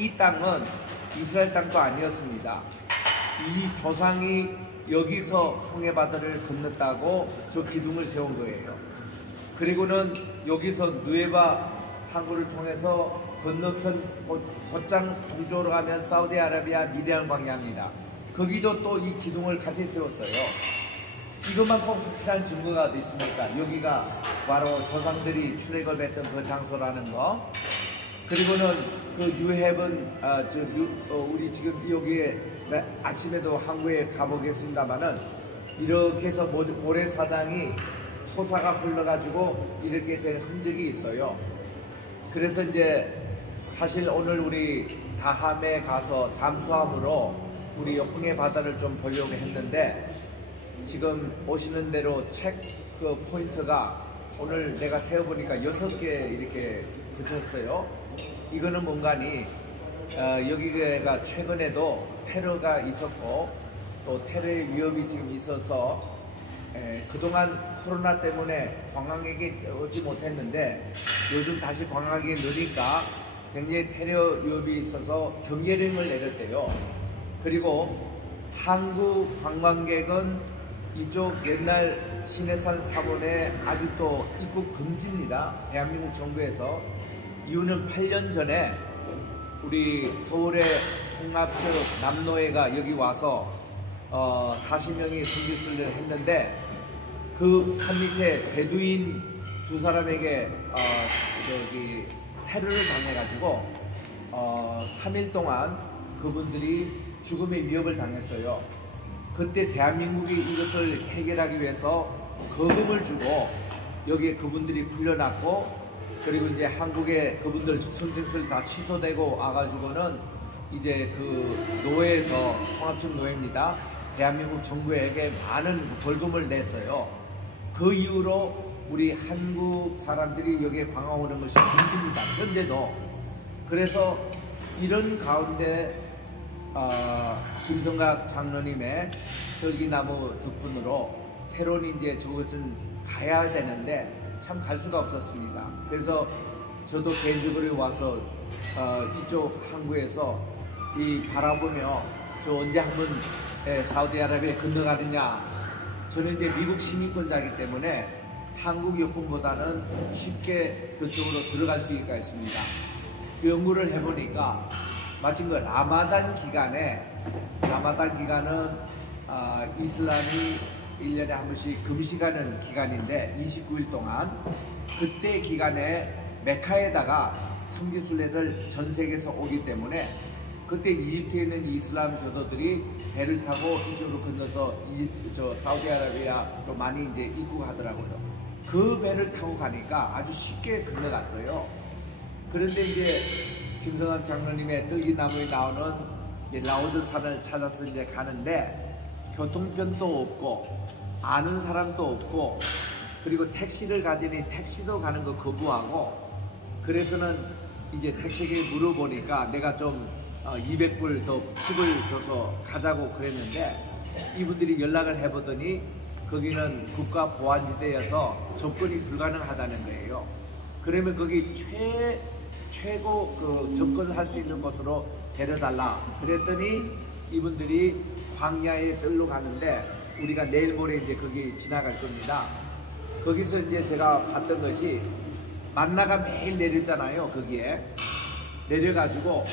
이 땅은 이스라엘 땅도 아니었습니다. 이 조상이 여기서 홍해바다를 건넜다고 저 기둥을 세운 거예요. 그리고는 여기서 누에바 항구를 통해서 건너편 곧장 동쪽으로 가면 사우디아라비아 미디안 방향입니다. 거기도 또 이 기둥을 같이 세웠어요. 이것만큼 확실한 증거가 어디 있습니까? 여기가 바로 조상들이 출애굽 했던 그 장소라는 거. 그리고는 그 유해은 우리 지금 여기에 아침에도 항구에 가보겠습니다만은 이렇게 해서 모래사장이 토사가 흘러가지고 이렇게 된 흔적이 있어요. 그래서 이제 사실 오늘 우리 다함에 가서 잠수함으로 우리 홍해 바다를 좀 보려고 했는데 지금 오시는 대로 체크 포인트가 오늘 내가 세어보니까 6개 이렇게 붙였어요. 이거는 뭔가니 여기가 최근에도 테러가 있었고 또 테러의 위험이 지금 있어서 그동안 코로나 때문에 관광객이 오지 못했는데 요즘 다시 관광객이 느니까 굉장히 테러 위험이 있어서 경계령을 내렸대요. 그리고 한국 관광객은 이쪽 옛날 신해산 사원에 아직도 입국 금지입니다. 대한민국 정부에서. 이유는 8년 전에 우리 서울의 통합처 남노회가 여기 와서 40명이 성지순례를 했는데 그 산 밑에 베두인 두 사람에게 테러를 당해가지고 3일 동안 그분들이 죽음의 위협을 당했어요. 그때 대한민국이 이것을 해결하기 위해서 거금을 주고 여기에 그분들이 풀려났고 그리고 이제 한국에 그분들 선택설 다 취소되고 와가지고는 이제 그 노회에서 통합청 노회입니다. 대한민국 정부에게 많은 벌금을 냈어요. 그 이후로 우리 한국 사람들이 여기에 관광 오는 것이 금지입니다. 현재도. 그래서 이런 가운데 김성각 장로님의 설기나무 덕분으로 새로운 이제 저것은 가야 되는데 참 갈 수가 없었습니다. 그래서 저도 개인적으로 와서 이쪽 항구에서 이 바라보며 저 언제 한번 사우디아라비아에 건너가느냐. 저는 이제 미국 시민권자이기 때문에 한국 여권보다는 쉽게 그쪽으로 들어갈 수 있습니다. 그 연구를 해보니까 마침 그 라마단 기간은 이슬람이 1년에 한 번씩 금식하는 기간인데 29일 동안 그때 기간에 메카에다가 성지순례를 전 세계에서 오기 때문에 그때 이집트에 있는 이슬람 교도들이 배를 타고 이쪽으로 건너서 사우디아라비아로 많이 이제 입국하더라고요. 그 배를 타고 가니까 아주 쉽게 건너갔어요. 그런데 이제 김성학 장로님의 떨기나무에 나오는 라오드 산을 찾아서 이제 가는데 교통편도 없고 아는 사람도 없고 그리고 택시를 가지니 택시도 가는 거 거부하고 그래서는 이제 택시에게 물어보니까 내가 좀 200불 더 팁을 줘서 가자고 그랬는데 이분들이 연락을 해보더니 거기는 국가보안지대여서 접근이 불가능하다는 거예요. 그러면 거기 최고 그 접근을 할 수 있는 곳으로 데려달라 그랬더니 이분들이 광야의 뜰로 가는데 우리가 내일 모레 이제 거기 지나갈 겁니다. 거기서 이제 제가 봤던 것이 만나가 매일 내렸잖아요. 거기에 내려가지고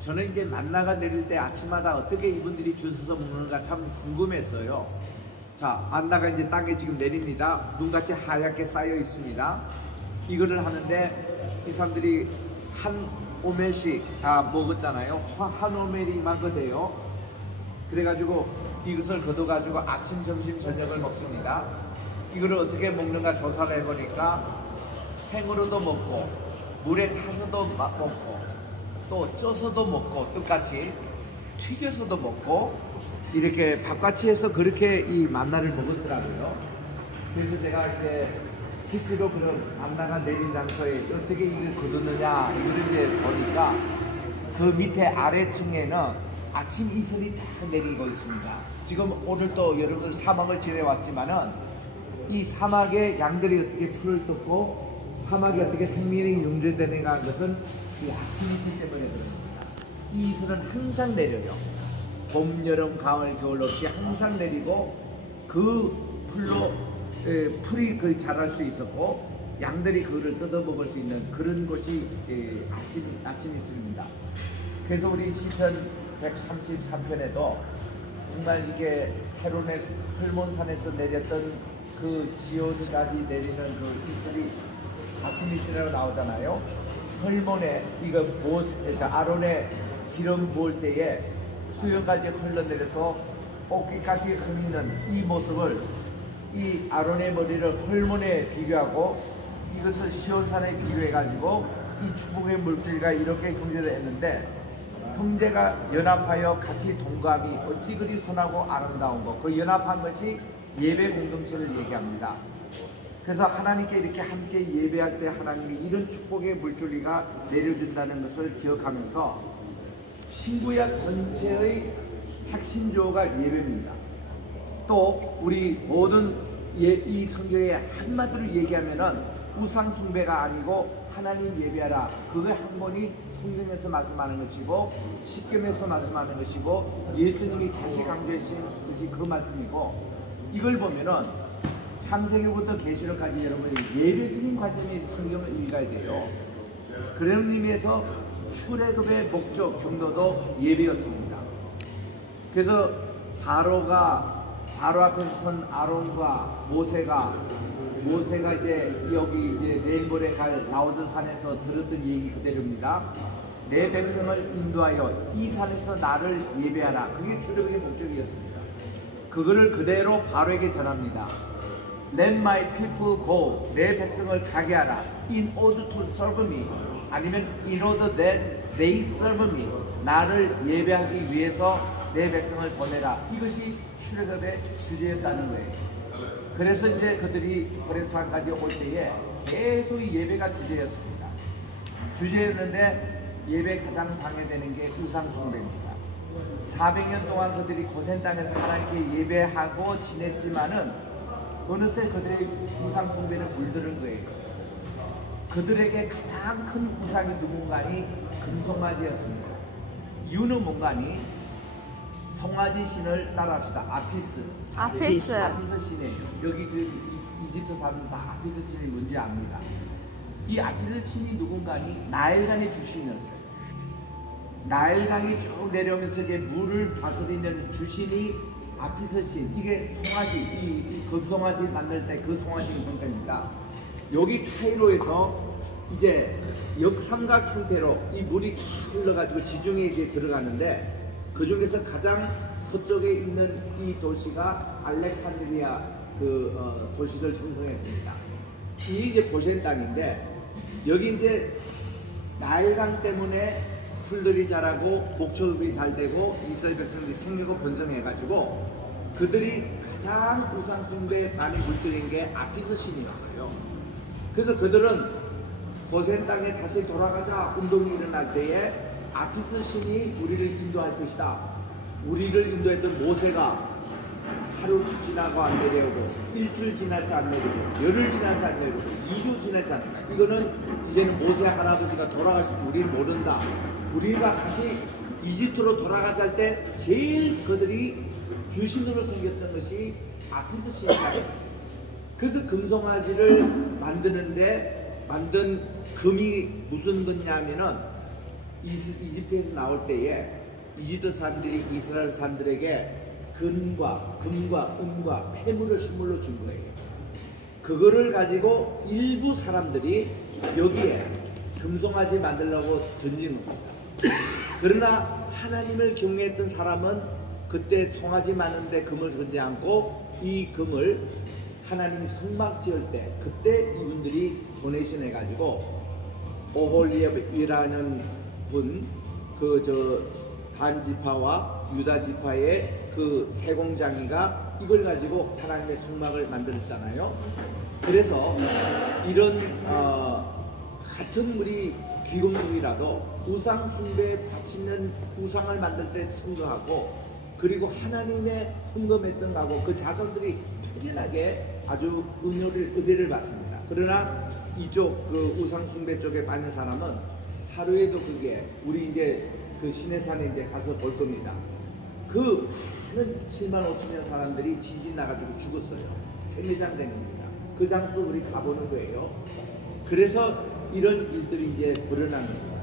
저는 이제 만나가 내릴 때 아침마다 어떻게 이분들이 줄 서서 먹는가 참 궁금했어요. 자, 만나가 이제 땅에 지금 내립니다. 눈같이 하얗게 쌓여 있습니다. 이거를 하는데 이 사람들이 한 오멜씩 다 먹었잖아요. 한 오멜이 이만큼 돼요. 그래가지고 이것을 걷어가지고 아침, 점심, 저녁을 먹습니다. 이거를 어떻게 먹는가 조사를 해보니까 생으로도 먹고 물에 타서도 먹고 또 쪄서도 먹고 똑같이 튀겨서도 먹고 이렇게 밥같이 해서 그렇게 이 만나를 먹었더라고요. 그래서 제가 이제 실제로 그런 만나가 내린 장소에 어떻게 이걸 거두느냐 이걸 이제 보니까 그 밑에 아래층에는 아침 이슬이 다 내리고 있습니다. 지금 오늘 또 여러분들 사막을 지내왔지만은 이 사막에 양들이 어떻게 풀을 뜯고 사막이 어떻게 생명이 용존되는가 하는 것은 이 아침 이슬 때문에 그렇습니다. 이 이슬은 항상 내려요. 봄, 여름, 가을, 겨울 없이 항상 내리고 그 풀로 풀이 거의 자랄 수 있었고 양들이 그거를 뜯어먹을 수 있는 그런 곳이 아침 이슬입니다. 그래서 우리 시편 133편에도 정말 이게 헤론의 헐몬산에서 내렸던 그 시온까지 내리는 그 이슬이 아침 이슬이라고 나오잖아요. 헐몬에 이거 아론의 기름 부을 때에 수영까지 흘러내려서 어깨까지 서 있는 이 모습을 이 아론의 머리를 헐몬에 비교하고 이것을 시온산에 비교해 가지고 이 축복의 물질과 이렇게 형제를 했는데 형제가 연합하여 같이 동감이 어찌 그리 선하고 아름다운 것, 그 연합한 것이 예배 공동체를 얘기합니다. 그래서 하나님께 이렇게 함께 예배할 때 하나님이 이런 축복의 물줄기가 내려준다는 것을 기억하면서 신구약 전체의 핵심 조어가 예배입니다. 또 우리 모든 이 성경에 한마디로 얘기하면은 우상 숭배가 아니고 하나님 예배하라, 그게 한 번이 성경에서 말씀하는 것이고 십계명에서 말씀하는 것이고 예수님이 다시 강조하신 것이 그 말씀이고, 이걸 보면은 창세기부터 계시록까지 여러분이 예배적인 관점이 성경을 읽어야 돼요. 그런 의미에서 출애굽의 목적 경로도 예배였습니다. 그래서 바로 앞에서 선 아론과 모세가 이제 여기 이제 네인볼에 갈 라오드 산에서 들었던 얘기 그대로입니다. 내 백성을 인도하여 이 산에서 나를 예배하라. 그게 출애굽의 목적이었습니다. 그거를 그대로 바로에게 전합니다. Let my people go. 내 백성을 가게 하라. In order to serve me. 아니면 in order that they serve me. 나를 예배하기 위해서 내 백성을 보내라. 이것이 출애굽의 주제였다는 거예요. 그래서 이제 그들이 호렙산까지 올 때에 계속 예배가 주제였습니다. 주제였는데 예배 가장 방해되는 게 우상 숭배입니다. 400년 동안 그들이 고센 땅에서 하나님께 예배하고 지냈지만은 어느새 그들의 우상 숭배는 물들은 거예요. 그들에게 가장 큰 우상이 누군가니 금송아지였습니다. 이유는 뭔가니 송아지 신을 따라합시다. 아피스 신이에요. 여기 지금 이집트 사람들 다 아피스 신이 뭔지 압니다. 이 아피스 신이 누군가니 나일강의 주신이었어요. 나일강이 쭉 내려오면서 이제 물을 다스리는 주신이 아피스 신. 이게 송아지, 이 금송아지 만들 때 그 송아지 형태입니다. 여기 카이로에서 이제 역삼각 형태로 이 물이 다 흘러가지고 지중해에 이제 들어가는데, 그 중에서 가장 서쪽에 있는 이 도시가 알렉산드리아 도시를 형성했습니다. 이 이제 고센 땅인데, 여기 이제 나일강 때문에 풀들이 자라고 목초들이 잘 되고 이스라엘 백성들이 생기고 번성해가지고 그들이 가장 우상 숭배에 많이 물들인 게 아피스 신이었어요. 그래서 그들은 고센 땅에 다시 돌아가자 운동이 일어날 때에 아피스 신이 우리를 인도할 것이다. 우리를 인도했던 모세가 하루 지나고 안 내려오고 일주일 지나서 안 내려오고 열흘 지나서 안 내려오고 2주 지나서 안 내려오고, 이거는 이제는 모세 할아버지가 돌아가시고 우리를 모른다. 우리가 다시 이집트로 돌아가자 할 때 제일 그들이 주신으로 섬겼던 것이 아피스 신이다. 그래서 금송아지를 만드는데 만든 금이 무슨 금이냐면은 이집트에서 나올 때에 이집트 사람들이 이스라엘 사람들에게 금과 은과 폐물을 선물로 준 거예요. 그거를 가지고 일부 사람들이 여기에 금송아지 만들려고 던진 겁니다. 그러나 하나님을 경외했던 사람은 그때 송아지 많은데 금을 던지 않고 이 금을 하나님이 성막 지을 때 그때 이분들이 도네이션 해가지고 오홀리압이라는 분, 단지파와 유다지파의 그 세공장이가 이걸 가지고 하나님의 성막을 만들었잖아요. 그래서 이런 같은 우리 귀금속이라도 우상 숭배에 바치는 우상을 만들 때 증거하고, 그리고 하나님의 헌금했던 거하고 그 자손들이 확연하게 아주 은혜를 받습니다. 그러나 이쪽 그 우상 숭배 쪽에 빠진 사람은 하루에도 그게 우리 이제 그 신해산에 이제 가서 볼 겁니다. 그 한 7만 5천여 사람들이 지진 나가지고 죽었어요. 생리장 되는 겁니다. 그 장소로 우리 가보는 거예요. 그래서 이런 일들이 이제 드러나는 겁니다.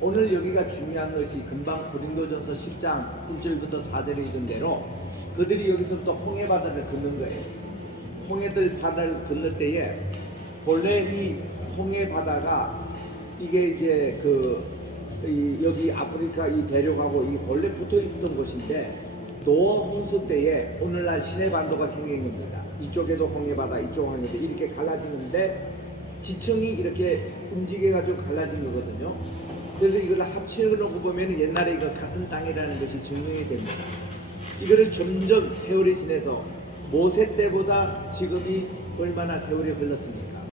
오늘 여기가 중요한 것이 금방 고린도전서 10장 1절부터 4절에 읽은 대로 그들이 여기서부터 홍해바다를 건넌 거예요. 홍해들 바다를 건널 때에 본래 이 홍해바다가 이게 이제 여기 아프리카 이 대륙하고 이 원래 붙어 있었던 곳인데 노아 홍수 때에 오늘날 시내반도가 생긴 겁니다. 이쪽에도 홍해바다, 이쪽 홍해바다 이렇게 갈라지는데 지층이 이렇게 움직여가지고 갈라진 거거든요. 그래서 이걸 합치려고 보면 옛날에 이거 같은 땅이라는 것이 증명이 됩니다. 이거를 점점 세월이 지나서 모세 때보다 지금이 얼마나 세월이 흘렀습니까?